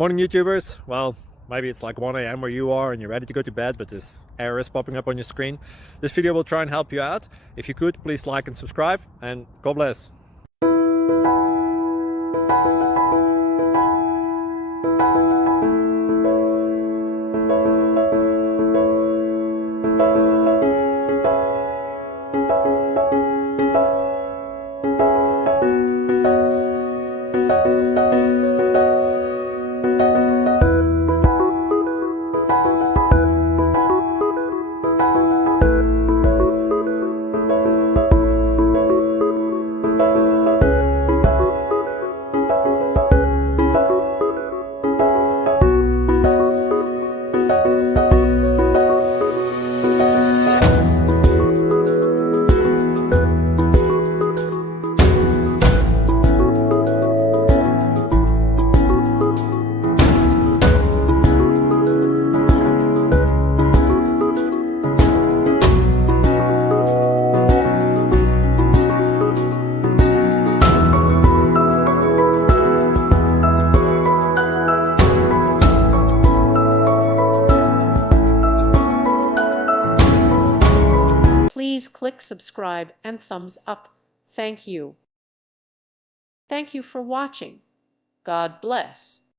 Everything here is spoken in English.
Morning YouTubers. Well, maybe it's like 1 a.m. where you are and you're ready to go to bed, but this error is popping up on your screen. This video will try and help you out. If you could, please like and subscribe, and God bless. Please click subscribe and thumbs up. Thank you. Thank you for watching. God bless.